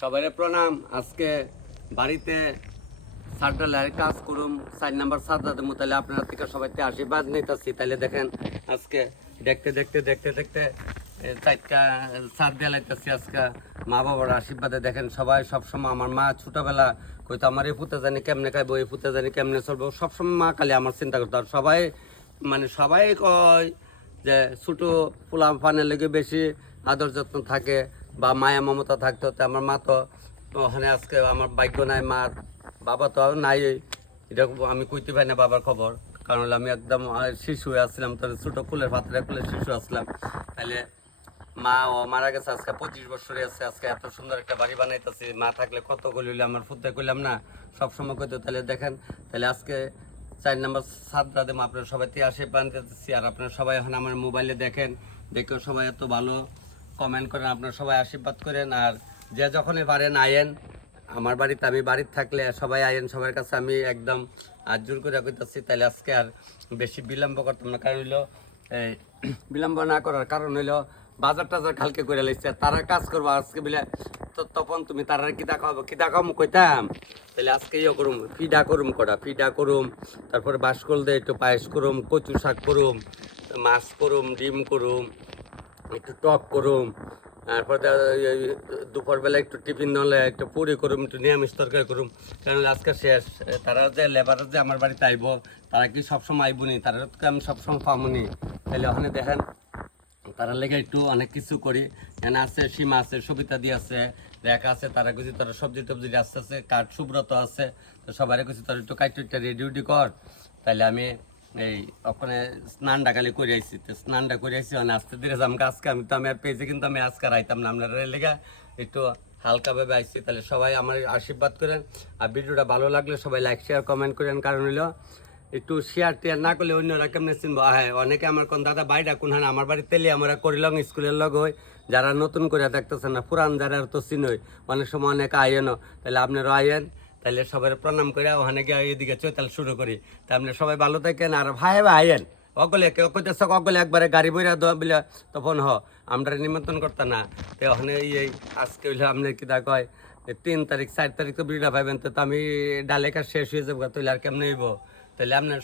সবাই প্রণাম। আজকে বাড়িতে সারডালের কাজ করুম 4 নম্বর সাদাতে মোতালে আপনারা থেকে সবাইতে আশীর্বাদ নিতেছি। তাহলে দেখেন আজকে দেখতে দেখতে দেখতে দেখতে 4টা সার দেলাইতেছি। আজকে মা বাবার আশীর্বাদে দেখেন সবাই সবসময় আমার মা ছোটোবেলা কইতো আমার এই পুঁতে জানি কেমনে খাইবো, এই পুঁতে জানি কেমনে চলবো, সবসময় মা খালি আমার চিন্তা করতো। আর সবাই মানে সবাই কয় যে ছোটো পোলা পানের লেগে বেশি আদর যত্ন থাকে বা মায়া মমতা থাকতো। তো আমার মা তো ওখানে আজকে আমার ভাগ্য নাই, মার বাবা তো নাই, এটা আমি কইতে পারি না বাবার খবর, কারণ আমি একদম শিশু হয়ে আসছিলাম, তো ছোটো কুলের পাত্রে কুলের শিশু আসলাম। তাহলে মা ও মারা গেছে আজকে 25 বছরে আছে। আজকে এত সুন্দর একটা বাড়ি বানাইতেছি, মা থাকলে কত গলিলে আমার ফুটতে কইলাম না সবসময় কইতো। তাহলে দেখেন তাহলে আজকে 4 নম্বর সাতটা দেবো, আপনারা সবাই আশীর্বাদ দিতেছি। আর আপনারা সবাই এখন আমার মোবাইলে দেখেন, দেখেও সবাই এত ভালো কমেন্ট করেন, আপনারা সবাই আশীর্বাদ করেন। আর যে যখনই পারেন আয়েন আমার বাড়িতে, আমি বাড়িতে থাকলে সবাই আয়েন, সবার কাছে আমি একদম জোর করে কইতেছি। তাহলে আজকে আর বেশি বিলম্ব করতাম না, কারণ হইলো বিলম্ব না করার কারণ হইলো বাজার টাজার কালকে করে লাইছে, তারা কাজ করবো আজকে বিলে। তো তখন তুমি তারা কি দেখাবো কি দেখাবো কইতাম। তাহলে আজকে ইয়ে করুম, ফিডা করুম, কটা ফিডা করুম, তারপরে বাসকল দিয়ে একটু পায়েস করুম, কচু শাক করুম, মাছ করুম, ডিম করুম, একটু টক করুম, তারপরে দুপুরবেলা একটু টিফিন নলে একটু পুরি করুম, একটু নিরামিষ তরকারি করুম। কারণ আজকে শেষ, তারা যে লেবার যে আমার বাড়িতে আইব তারা কি সবসময় আইব নি, তারা তো আমি সবসময় পাবো নি। তাহলে ওখানে দেখেন তারা লেগে একটু অনেক কিছু করি। এখানে আছে সীমা আছে, সবিতা দিয়ে আছে, রেখা আছে, তারা কিছু তারা সবজি টবজি আস্তে আস্তে কাঠ সুব্রত আছে। তো সবাই কিছু তারা একটু কাইটটা রেডি উডি কর। তাহলে আমি এই ওখানে স্নানটা খালি করে আইসি, তো স্নানটা করে আইসি মানে আস্তে ধীরে আমাকে আজকে আমি তো আমি আর পেয়েছি, কিন্তু আমি আজকে আইতাম না, আপনারা লেগে একটু হালকাভাবে আইসি। তাহলে সবাই আমার আশীর্বাদ করেন। আর ভিডিওটা ভালো লাগলে সবাই লাইক শেয়ার কমেন্ট করেন, কারণ হইলো একটু শেয়ার টেয়ার না করলে অন্যরা কেমনে চিনবো। হ্যাঁ, অনেকে আমার কোন দাদা বাইরা কোন হান আমার বাড়িতে তেলে আমরা করিলাম স্কুলের লগ হই, যারা নতুন করে দেখতেছেন না, পুরান যারা তো চিনই, অনেক সময় অনেক আইয়েনও। তাহলে আপনারও আইয়েন। তাহলে সবাই প্রণাম করে ওখানে গিয়ে এদিকে চৈতাল শুরু করি। তা আপনি সবাই ভালো থাকেন। আর ভাই ভাই আইয়েন অগলে কেউ কইতেছে অগলে একবারে গাড়ি বইরা দেওয়া বলে তখন আমরা নিমন্ত্রণ করতাম না। তো ওখানে এই আজকে হইলে আপনি কিতা কয় 3 তারিখ 4 তারিখ তো বিড়া পাইবেন, তো আমি ডালেকা শেষ হয়ে যাবো, তাহলে আর কেমন হইব। তাহলে আপনার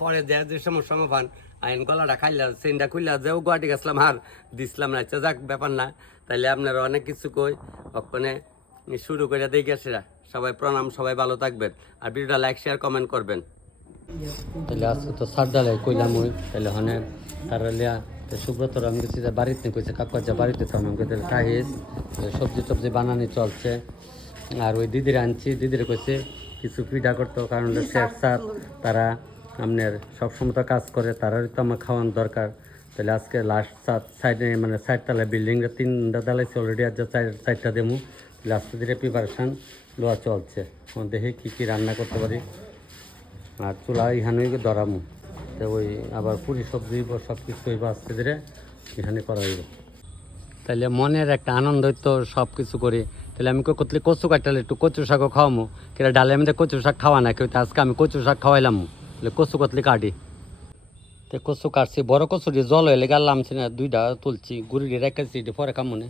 পরে যে সমস্যা পান আইন গলাটা খাইলা চেনটা খুললা যেও গুয়াহাটি গেছিলাম আর দিছিলাম না, আচ্ছা যাক ব্যাপার না। তাহলে আপনারা অনেক কিছু কই ওখানে শুরু করে দিয়ে গেছে। সবাই প্রণাম, সবাই ভালো থাকবেন। আর ভিডিওটা লাইক শেয়ার কমেন্ট করবেন। তাহলে আজকে তো সার ডালে কইলাম ওই, তাহলে ওখানে তারা লিয়া সুব্রতর আমি গেছি বাড়িতে নিয়ে কইছে কাকু যা বাড়িতে থাম, আমাকে খাইস সবজি টবজি বানানি চলছে। আর ওই দিদিরা আনছি, দিদিরা কইছে কিছু পিঠা করতো, কারণ শেষ সাত তারা আপনার সবসময় তো কাজ করে, তারারই তো আমার খাওয়ানোর দরকার। তাহলে আজকে লাস্ট সাইডে মানে 4 তলা বিল্ডিংটা 3টা দালাইছে অলরেডি, আর 4টা দেবো। তাহলে আস্তে ধীরে প্রিপারেশান লোয়া চলছে, দেখি কী কী রান্না করতে পারি। আর চুলা এখানে ধরামো, তো ওই আবার পুরি সবজি সব কিছু হইব আস্তে ধীরে এখানে করা হইব। তাহলে মনের একটা আনন্দ তো সব কিছু করি। তাহলে আমি কতলে কচু কাটালে একটু কচু শাকও খাওয়ামো, কেন ডালের মধ্যে কচু শাক খাওয়া না কেউ, আজকে আমি কচু শাক খাওয়াইলাম। তাহলে কচু কতলে কাটি, তো কচু কাটছি, বড় কচু দিয়ে জল হইলে গাললামছি না, 2টা তুলছি গুড়ি দিয়ে রেখেছি, পরে কামনে।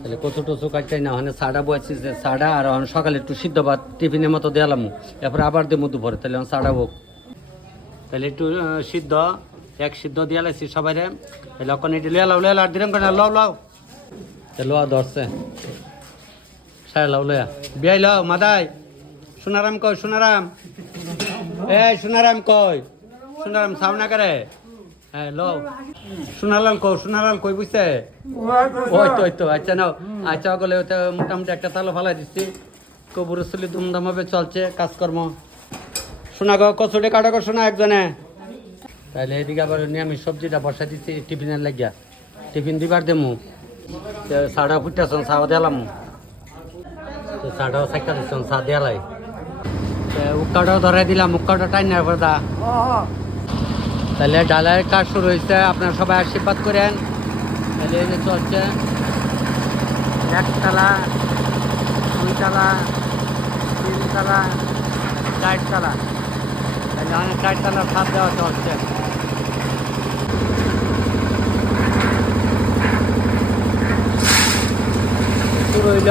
তাহলে কচু টচু কাটটাই না, ওখানে সাড়া বয়েছি, যে সাড়া আর সকালে একটু সিদ্ধ ভাত টিফিনের মতো দিলাম, এরপরে আবার দিয়ে মতো পরে তাহলে সাড়া হোক। তাহলে একটু সিদ্ধ এক সিদ্ধ দিয়ে লাইছি সবাই রে। তাহলে ওখানে এটি লিয়া লাও লিয়া আর দিলাম কেন লাও লাও, লোয়া ধরছে সারা লাও লয়া বিয়াই লাও মাদাই। সোনারাম কই, সোনারাম সোনারাম কই, সোনারাম সামনা করে। হ্যাঁ লো সোনালাল কই, সোনালাল কই বুঝছে ওই তো ওই তো। আচ্ছা নাও, আচ্ছা ওগুলো মোটামুটি একটা তালো ফালাই দিচ্ছি। কবুরস্থলি ধুমধামভাবে চলছে কাজকর্ম। শোনা গো কচুটে কাটা কর শোনা একজনে। তাহলে এদিকে আবার নিরামিষ সবজিটা বসা দিচ্ছি টিফিনের লাগিয়া, টিফিন দিবার দেমু। সাড়া ফুটাছন চা দিলাম, চাটাও চাকা দিচ্ছেন চা দিয়ালাই, উক্কাটাও ধরাই দিলাম, উক্কাটা টাইম নেওয়ার পর দা। তাহলে ডালের কাজ শুরু হয়েছে, আপনারা সবাই আশীর্বাদ করেন। তাহলে এই যে চলছে 1 তলা 2 তলা 3 তলা 4 তলা, তাহলে অনেক 4 তলা ছাদ দেওয়া চলছে। শুরু হইল।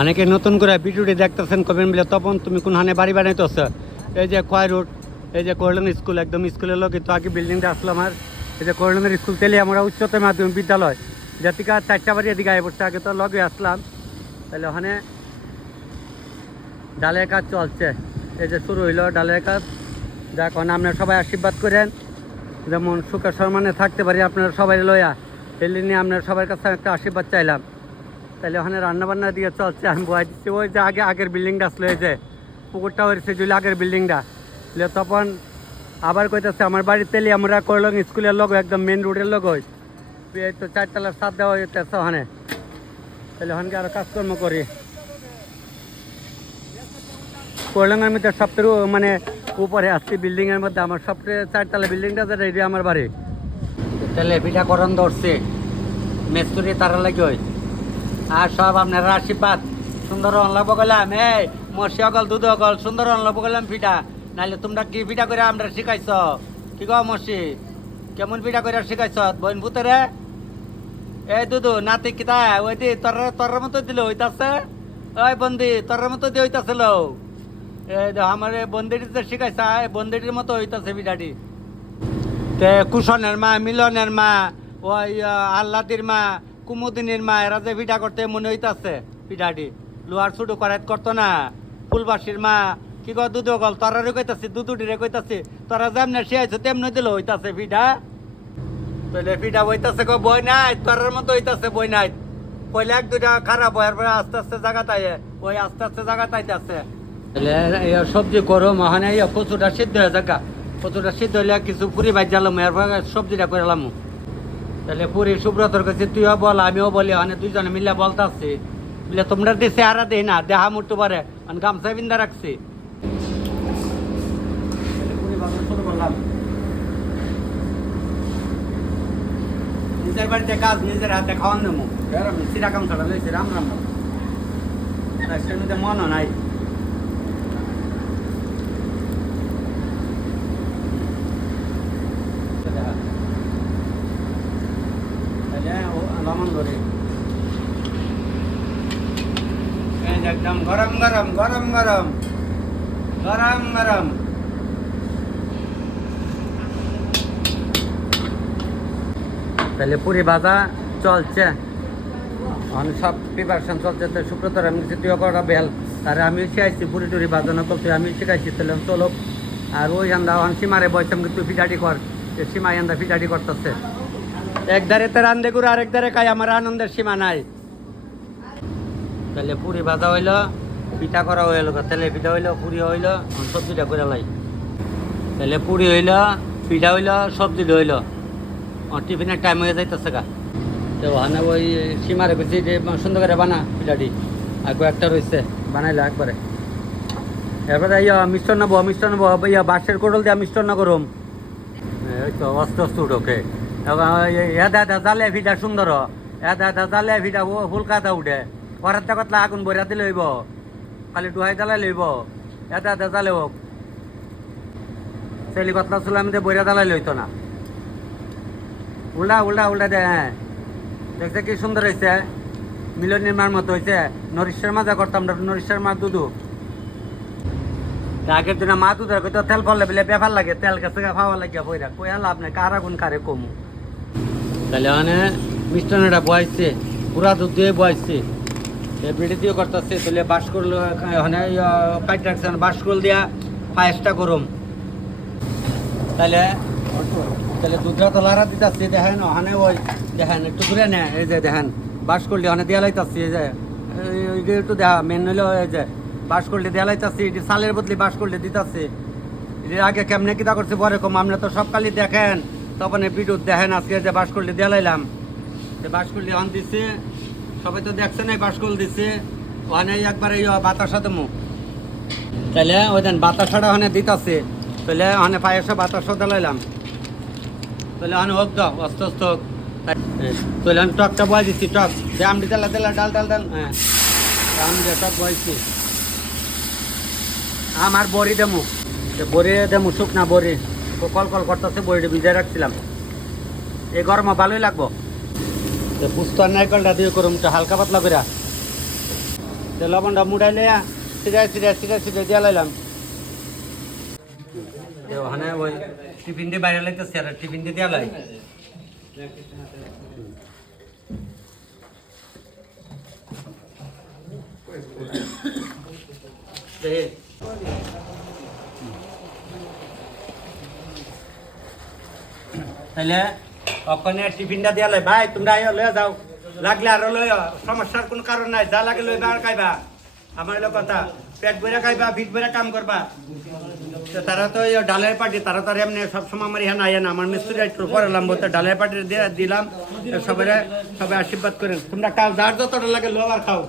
অনেকে নতুন করে ভিডিওটি দেখতেছেন, কমেন্ট মিলে তপন তুমি কোন হানে বাড়ি বানাইতেছ? এই যে খয় রোড, এই যে করলেন স্কুল, একদম স্কুলের লোক তো আগে বিল্ডিংটা আসলো আমার। এই যে করলেনের স্কুল তেলে আমরা উচ্চতর মাধ্যমিক বিদ্যালয় জাতিকা 4টা বাড়ি এদিকে আগে পড়ছে, আগে তো লগে আসলাম। তাহলে ওখানে ডালের কাজ চলছে, এই যে শুরু হইলো ডালের কাজ। এখন আপনারা সবাই আশীর্বাদ করেন যেমন সুখে সম্মানে থাকতে পারি আপনারা সবাই লইয়া, এই নিয়ে আপনার সবার কাছে একটা আশীর্বাদ চাইলাম। তাহলে ওখানে রান্নাবান্না দিয়ে চলছে, আমি বয়াই দিচ্ছি। ওই যে আগের বিল্ডিংটা আসলো, এই যে পুকুরটা হয়েছে যদি আগের বিল্ডিংটা, তখন আবার কইতেছে আমার বাড়ির তেলে আমরা করলাম স্কুলের লোক, একদম মেন রোডের লোক। ওই তো 4 তলার ছাদ দেওয়া হইতেছে ওখানে। তাহলে ওখানকে আরও কাজকর্ম করি। করলামের মধ্যে সবথেকে মানে উপরে আসছি বিল্ডিংয়ের মধ্যে, আমার সবচেয়ে 4 তলা বিল্ডিংটা যেটা এটা আমার বাড়ি। তাহলে পিঠা করন ধরছে মেস্তুরি তারা লাগে ওই, আর সব আপনারা আশীর্বাদ সুন্দর অনলাভ করলাম। এই মর্ষি অকল দুধ অকল সুন্দর অনলাভ করলাম পিঠা। নাহলে তোমরা কি পিঠা করে আমরা শিখাইছ? কি কো মর্ষি, কেমন পিঠা করে শিখাইছ বোন পুতরে? এই দুধু নাতি কিতা ওই দি তোর মতো দিল হইতাছে, ওই বন্দি তোর মতো দিয়ে হইতাছে লো। এই আমার বন্দিটি যে শিখাইছে বন্দিটির মতো হইতাছে পিঠাটি। তে কুশনের মা, মিলনের মা, ওই আল্লাদির মা, কুমুদিনীর মা, এরা যে পিঠা করতে মনে হইতাছে পিঠাটি। লোহার ছুটু করাত করতো না। ফুলবাসীর মা কি কয় দুধ গল তরারে কইতাছি, দুধুটিরে কইতাছি তোরা যেমনে শিয়াইছো তেমনি দিল হইতাছে পিঠা। তাহলে পিঠা হইতাছে কো বই নাই, তোরার মতো হইতাছে বই নাই। পয়লা 1-2টা খারাপ হওয়ার পরে আস্তে আস্তে জায়গা তাই ওই আস্তে আস্তে জায়গা তাইতেছে। তাহলে সবজি করো মহানে কচুটা সিদ্ধ হয়ে জায়গা, কচুটা সিদ্ধ হইলে কিছু পুরি ভাজ জ্বালাম, এরপর সবজিটা করে এলাম। তাহলে পুরি সুব্রতর কাছে তুইও বল আমিও বলি, মানে দুইজনে মিলে বলতাছি বলে তোমরা দেশে আরা দেই না দেহা মুট্টু পারে গামছা বিন্দা রাখছি। নিজের বাড়িতে কাজ নিজের হাতে খাওয়ান দেবো, সিরা গামছাটা লইছি রাম রাম মনও নাই। একদম গরম গরম গরম গরম গরম গরম। তাহলে পুরি ভাজা চলছে, সব প্রিপারেশন চলছে। তো সুব্রতর আমি তুইও করা বেল, তারে আমি শিখাইছি পুরি টুরি ভাজানো করতে, আমি শিখাইছি। তাহলে চলো আর ওই আন্দা সীমারে বয়সাম তুই পিঠাটি কর, সীমা আন্দা পিঠাটি করতেছে। একদারে তো রান্ধে করে আরেক ধারে খাই, আমার আনন্দের সীমা নাই। তাহলে পুরি ভাজা হইলো, পিঠা করা হইল, তাহলে পিঠা হইলো, পুরি হইলো, সবজিটা করে লাই। তাহলে পুরি হইলো, পিঠা হইলো, সবজিটা হইলো, টিফিনের টাইম হয়ে যাইতেছে গা। তো ওখানে ওই সীমারে গেছি যে সুন্দর করে বানা পিঠাটি, আর কয়েকটা রয়েছে বানাইলো একবারে। এরপরে মিষ্টান্ন নেবো, মিষ্টান্ন নেবো বাঁশের কোটল দিয়ে মিষ্টান্ন করুম। ওই তো অস্তে অস্তে উঠোকে এদা জালে ভিটা সুন্দর, এদা জালে ভিটা ফুলকাতা উঠে, ঘরের কতলা আগুন বইরা দিলে হইব, খালি ডুহাই জ্বালাই লইব। এদা জালে হোক চেলি কতলা চুলার মধ্যে বইরা জ্বালাই লইতো না। উল্টা উল্টা উল্টা দে, হ্যাঁ দেখছে কি সুন্দর হয়েছে, মিলন নির্মাণ মতো হয়েছে। নরিশের মাজা করতাম, নরিশের মা দুধু আগের দিনে মা দুধ তো তেল ফলে বলে বেফার লাগে, তেল গেছে খাওয়া লাগিয়া বইরা কই লাভ নাই, কার আগুন কারে কমু। তাহলে মানে মিষ্টান্নটা বয়াইছে, পুরা দুধ দিয়ে বয়াইছে, বিড়ি দিয়ে করতেছে। তাহলে বাস করলো ওখানে কাট রাখছে, বাস করল দিয়া পায়েসটা গরম। তাহলে তাহলে দুধটা তো লাড়া দিতেছি, দেখেন ওখানে ওই দেখেন একটু ঘুরে নেয়, এই যে দেখেন বাস করলে ওখানে দিয়া লাইতেছি, এই যে একটু দেখা মেন হইলে এই যে বাস করলে দেয়া লাইতেছি, এটি সালের বদলে বাস করলে দিতেছি। এটির আগে কেমনে কিতা করছে পরে কম, আমরা তো সবকালই দেখেন তখন বিদ্যুৎ দেখেন। আজকে যে বাস করলে দেয়া লাইলাম, বাস করলে অন দিচ্ছে, সবাই তো দেখছে না বাস করল দিচ্ছে ওখানে একবার এই বাতাসা দেবো। তাহলে ওই দেন বাতাসাটা ওখানে দিতেছে, তাহলে ওখানে পায়েসা বাতাসা দিলাইলাম। তাহলে ওখানে হোক দাও অস্ত অস্ত হোক। তাহলে আমি টকটা বয়ে দিচ্ছি, টক যে আমটি তেলা তেলা ডাল ডাল ডাল, হ্যাঁ আম দিয়ে টক বয়েছি। আমার বড়ি দেবো, বড়ি দেবো শুকনা বড়ি, কল কল করতেছে, বইটা ভিজায় রাখছিলাম। এই গরমে ভালোই লাগবো। পুস্ত নারকেলটা দিয়ে করুম হালকা পাতলা করে, লবণটা মুড়াইলে সিরাই সিরাই সিরাই সিরাই দিয়ে লাইলাম। ওখানে ওই টিফিন দিয়ে বাইরে লাইতেছে, আর টিফিন দিয়ে দেওয়া লাই। তাহলে ওখানে টিফিনটা দিয়ে লাই। ভাই তোমরা আইও, লয়ে যাও, লাগলে আরো লয়, সমস্যার কোনো কারণ নাই, যা লাগে লইবা আর খাইবা। আমার হলো কথা, পেট ভরে খাইবা, পিঠ ভরে কাম করবা। তারা তো ডালের পার্টি, তারা তো এমনি সবসময় আমার এখানে আয় না। আমার মিস্ত্রি একটু পড়ালাম বলতে ডালের পার্টি দিয়ে দিলাম। সবাই আশীর্বাদ করেন। তোমরা খাও, যার যতটা লাগে লো আর খাও।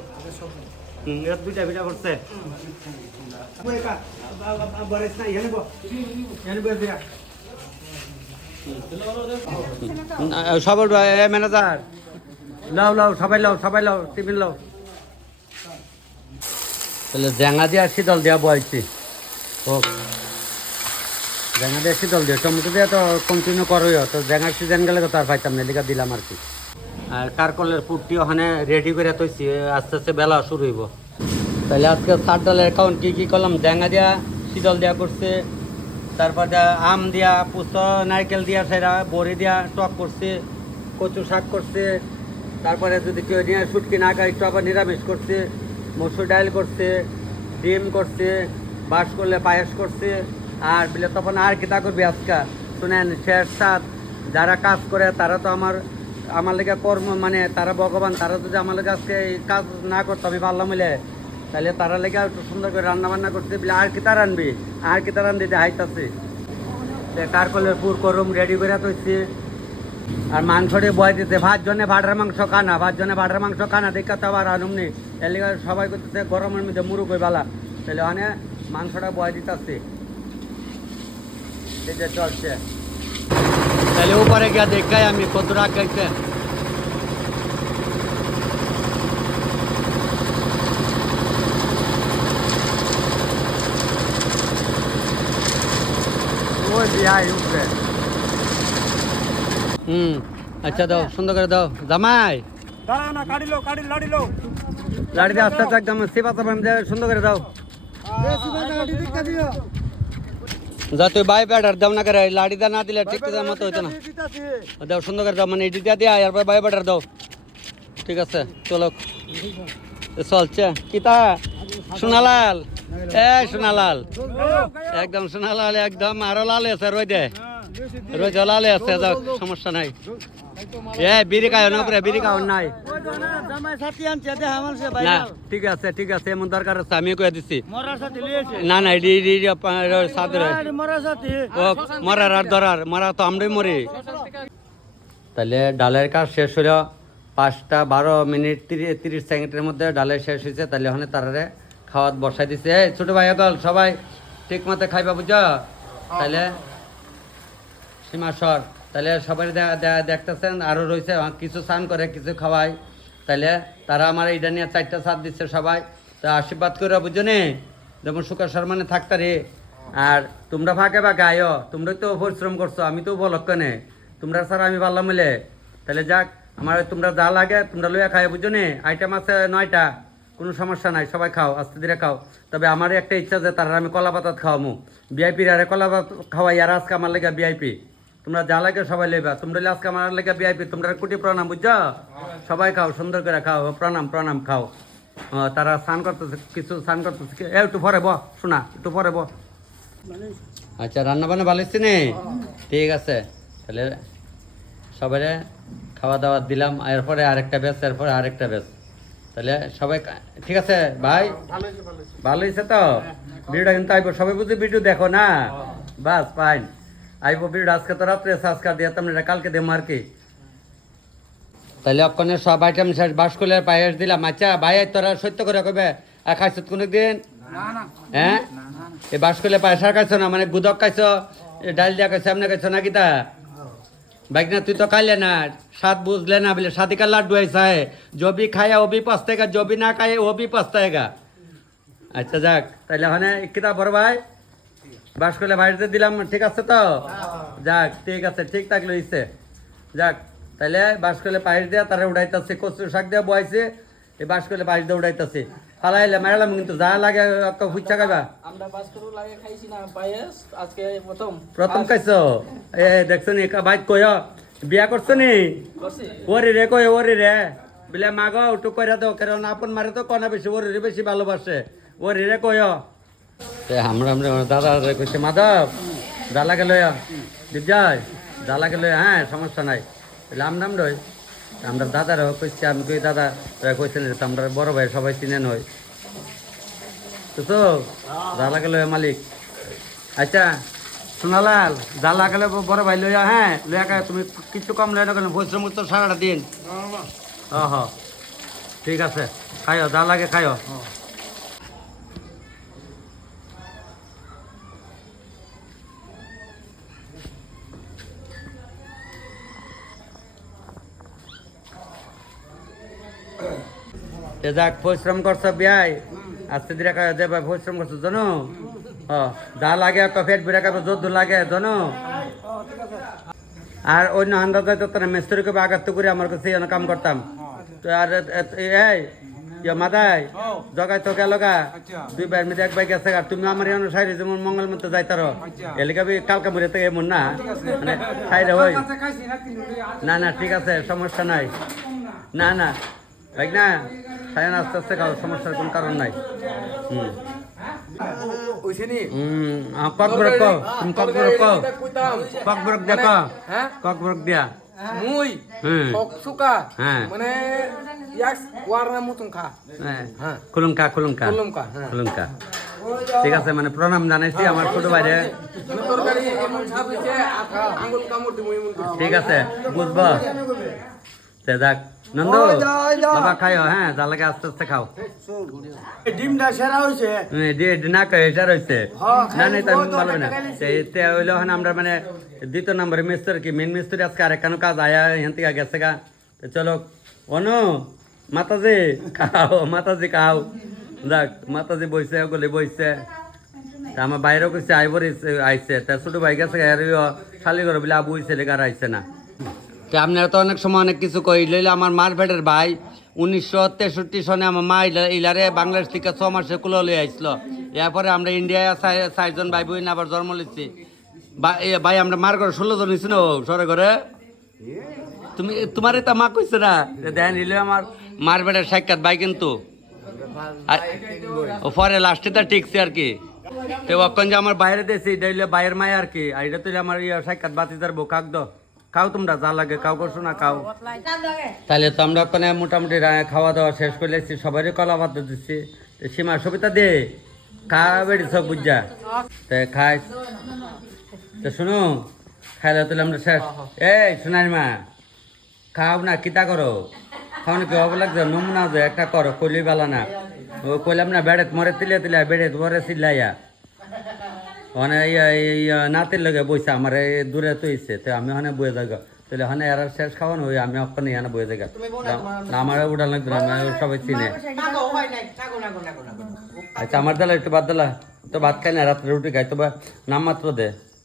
দুইটা ভিটা করছে সবার ম্যানেজার, লাও লাও সবাই লাও, সবাই লাও, টিফিন লাও। তাহলে জেঙা দিয়ে শীতল দেওয়া বয়ছি হোক, জেঙা দিয়ে শীতল দিয়ে টমেটো দিয়ে তো কন্টিনিউ করোই, তো জেঙার সিজন গেলে তো তার পাইতাম না, লিখা দিলাম আর কি। আর কারকলের পুটটি ওখানে রেডি করে তৈছি, আস্তে আস্তে বেলা শুরু হইব। তাহলে আজকে সার ডালের অ্যাকাউন্ট কী করলাম, জেঙা দিয়া শীতল দেওয়া করছে, তারপরে আম দিয়া, পুস্ত নারকেল দিয়া, সেরা বড়ি দিয়া টক করছে, কচু শাক করছে, তারপরে যদি কেউ নিয়ে শুটকি না খায় একটু আবার নিরামিষ করছে, মসুর ডাল করছে, ডিম করছে, বাস করলে পায়েস করছে। আর বিলে তখন আর কিতা করবি আজকা শুনেন, শেষ সাত যারা কাজ করে তারা তো আমার লেগে কর্ম, মানে তারা ভগবান, তারা যদি আমার লেগে আজকে এই কাজ না করতো আমি পারলাম মিলে, তাহলে তারা লেগে একটু সুন্দর করে রান্না বান্না করতে বলে আর কিতা রানবি, আর কিতা রান্ধি হাইতাছে। কারকলের পুর করুম রেডি করে তৈছি। আর মাংসটি বয় দিতে, ভাত জনে ভাটার মাংস খানা, ভাত জনে ভাটার মাংস খানা দেখা তো আবার আনুমনি, এর লিগে সবাই করতেছে গরমের মধ্যে মুরু কই বালা, তাহলে ওখানে মাংসটা বয় দিতেছে, চলছে। তাহলে উপরে গিয়া দেখাই আমি কত রাখ গেছে। আচ্ছা দাও, সুন্দর করে দাও জামাই, লাড়ি দিয়ে আস্তে আস্তে একদম সেবা সুন্দর করে দাও। যা তুই বাই ব্যাটার দাও না করে, লাড়ি দা না দিলে ঠিক মতো হইতো না। দাও সুন্দর করে দাও, মানে এটি দিয়ে দিয়া এরপর বাই ব্যাটার দাও। ঠিক আছে চলো, চলছে কিতা সোনালাল, সোনালাল একদম, সোনালাল একদম, আরো লাল আছে রোদে, রোদে লাল আছে, যাও সমস্যা নাই। বিড়ি খাও না, বিড়ি খাও নাই, ঠিক আছে ঠিক আছে, এমন দরকার আছে আমি কয়ে দিচ্ছি। না না মরার আর ধরার, মরা তো আমরাই মরি। তাহলে ডালের কাজ শেষ হলো 5টা 12 মিনিট 30 সেকেন্ডের মধ্যে ডালের শেষ হয়েছে। তাহলে ওখানে তারারে খাওয়াত বসাই দিছে। এই ছোট ভাই সকল সবাই ঠিক মতো খাইবা বুঝছো। তাহলে সীমাস্বর, তাহলে সবাই দেখতেছেন, আরও রয়েছে কিছু স্নান করে কিছু খাওয়াই। তাহলে তারা আমার এইটা নিয়ে 4টা সাত দিচ্ছে সবাই, তা আশীর্বাদ করে বুঝছো নি, যেমন সুখের সম্মানে থাকতে রে। আর তোমরা ফাঁকে ফাঁকে আয়ো, তোমরা তো পরিশ্রম করছো, আমি তো বলক কেনে, তোমরা ছাড়া আমি পারলাম মিলে। তাহলে যাক, আমার তোমরা যা লাগে তোমরা লইয়া খাই বুঝছো নি। আইটেম আছে 9টা, কোনো সমস্যা নাই, সবাই খাও, আস্তে ধীরে খাও। তবে আমার একটা ইচ্ছা যে তারা আমি কলা পাতাত খাওয়ামু, ভিআইপির আরে কলা পাত খাওয়াই, আর আজকে আমার লেগে ভিআইপি। তোমরা যা লাগে সবাই লেবা, তোমরা আজকে আমার লেগে ভিআইপি, তোমরা কোটি প্রণাম বুঝছো। সবাই খাও, সুন্দর করে খাও, প্রণাম প্রণাম খাও। তারা স্নান করতেছে, কিছু স্নান করতেছে, একটু পরে ব শোনা, একটু পরে ব। আচ্ছা রান্না বান্না ভালো হচ্ছে নি, ঠিক আছে। তাহলে সবাই খাওয়া দাওয়া দিলাম, এরপরে আরেকটা ব্যাচ, এরপরে আরেকটা ব্যাচ। তাহলে সবাই ঠিক আছে ভাই, ভালো হয়েছে তো। ভিডিওটা কিন্তু আইব, সবাই বুঝি ভিডিও দেখো না, বাস ফাইন আইব ভিডিও। আজকে তো রাত্রে সাজকার দিয়ে তোমরা কালকে দেবো আর কি। তাহলে অক্ষণে সব আইটেম শেষ, বাসকলের পায়েস দিলাম। আচ্ছা ভাই তোরা সত্য করে কবে খাইছ কোনো দিন? হ্যাঁ এই বাসকলে পায়েস আর খাইছ না, মানে গুদক খাইছ, ডাল দিয়া খাইছ, এমনি খাইছ না কিতা বাইক না? তুই তো খাইলে না, স্বাদ বুঝলে না, বলে शादी का लाडू ऐसा है जो भी खाया वो भी पछताएगा, जो भी ना खाए वो भी पछताएगा। আচ্ছা যাক, তাহলে ওখানে কিতা বড় ভাই বাস করলে বাড়িতে দিলাম, ঠিক আছে তো? যাক, ঠিক আছে, ঠিক থাকলে হইছে। যাক, তাহলে বাস করলে পায়েস দেয়া তারা উড়াইতেছে, কচু শাক দেওয়া বয়াইছে, এই বাস করলে পায়েস দিয়ে উড়াইতেছে। ফালাইলে মারালাম কিন্তু যা লাগে ফুচা খাইবা। আমরা বাস করু লাগে খাইছি না পায়েস, আজকে প্রথম খাইছো? এ দেখছো নি ভাই কয় বিয়া করছো নি? করছি। ওরে রে কয়, ওরে রে বলে মাগ উঠু করে দাও, কারণ আপন মারে তো কনা বেশি, ওরে রে বেশি ভালোবাসে, ওরে রে কয়। আমরা আমরা দাদা কইছে মাধব যা লাগে লয়া দীপ যায়, যা লাগে লয়া, হ্যাঁ সমস্যা নাই। বলে আমরাম রই আমরা দাদারা কইছি, আমি কই দাদা কইছেন আমরা বড় ভাই সবাই চিনেন হয় তো যা লাগে লয়া মালিক। আচ্ছা সোনালাল, যা লাগালে বড় ভাই লইয়া, হ্যাঁ লইয়া তুমি কিছু কম লইয়া কেন, পরিশ্রম করছো সারাটা দিন। হ ঠিক আছে, খাইও যা লাগে খাইও। যাক পরিশ্রম করছো বিয়াই, আস্তে ধীরে খাইও দেবা, পরিশ্রম করছো জানো। যা লাগে তো পেট বিরা খাবে, যদ্দু লাগে জানো। আর অন্য আন্দাজ হয়তো তোরা মিস্ত্রি কবে আঘাত করে আমার কাছে কাম করতাম তো। আর এই মাদাই জগাই তো গেল গা, দুই ভাইয়ের মধ্যে এক ভাই গেছে গা, তুমি আমার এমন সাইরে যেমন মঙ্গল মতো যাইতারো এলাকা কালকা মরে থেকে এমন না, মানে সাইরে হই না। না ঠিক আছে, সমস্যা নাই। না না ভাই না, সাইন আস্তে আস্তে খাও, সমস্যার কোনো কারণ নাই। ককবরক কও, তুমি ককবরক কও, ককবরক দিয়া কও, ককবরক দিয়া মুই সুকা মানে ইয়াক্স ওয়ারনা মুতুন খা, হ্যাঁ কুলুঙ্কা কুলুঙ্কা কুলুমকা কুলুঙ্কা। ঠিক আছে, মানে প্রণাম জানাইছি আমার ছোট ভাইরে। তরকারি এমন স্বাদ হইছে আঙ্গুল কামড় দিমু এমন। ঠিক আছে বুঝবো, তে যাক নন্দ বাবা খাইও, হ্যাঁ যা লাগে আস্তে আস্তে খাও। ডিমটা সেরা হইছে, না খাই এটা রয়েছে না, নাই তো আমি বলবো না। হইলো আমরা মানে দ্বিতীয় নম্বরে মিস্ত্রি, কি মেন মিস্ত্রি আজকে আর এখানে কাজ আয়া এখান থেকে গেছে গা। চলো অনু মাতাজি খাও, মাতাজি খাও। যাক মাতাজি বইছে, ওগুলি বইছে, আমার বাইরেও কইছে আইবর আইছে, তা ছোট ভাই গেছে শালি ঘর বলে আবু হইছে লেগে আর আইছে না। আপনারা তো অনেক সময় অনেক কিছু কই লইলে, আমার মার পেটের ভাই 1963 সনে আমার মা ইলারে বাংলাদেশ থেকে 6 মাসে কুলো লই আইছিল। এরপরে আমরা ইন্ডিয়ায় 4 ভাই বোন আবার জন্ম লিছি। ভাই আমরা মার ঘরে 16 জন নিছি না সরে ঘরে। তুমি তোমার এটা মা কইছে না দেখেন, ইলে আমার মার পেটের সাক্ষাৎ ভাই, কিন্তু পরে লাস্টে তা টিকছে আর কি। তো অক্ষণ যে আমার বাইরে দিয়েছি এটা হইলে বাইরের মায় আর কি, আর এটা তো আমার সাক্ষাৎ বাতিদার বউ কাক দো খাও, তোমরা যা লাগে খাও, করছো না খাও। তাহলে তো আমরা ওখানে মোটামুটি খাওয়া দাওয়া শেষ করে লেছি, সবারই কলা ভাত দিচ্ছি। সীমা সবিতা দে খা বেড়ি সব বুঝা, তো খাই তো শুনো খাইলে তাহলে আমরা শেষ। এই শোনার মা খাও না, কিতা করো খাওয়ানো কি হবো লাগছে, নমুনা যে একটা করো কইলি বেলা না, ও কইলাম না বেড়ে মরে তিলে তিলে বেড়ে মরে চিল্লাইয়া মানে নাতির লগে বইছে আমার দূরে তৈছে, তো আমি ওখানে বয়ে যাই, তাহলে ওখানে এরা শেষ খাওয়ানো হই, আমি ওখানে এখানে বয়ে যাই। আমার উঠান লাগতো না, আমি সবাই চিনে। আচ্ছা আমার দিলা একটু ভাত দিলা, তো ভাত খাই না, রাত্রে রুটি খাই, তো নাম মাত্র দে।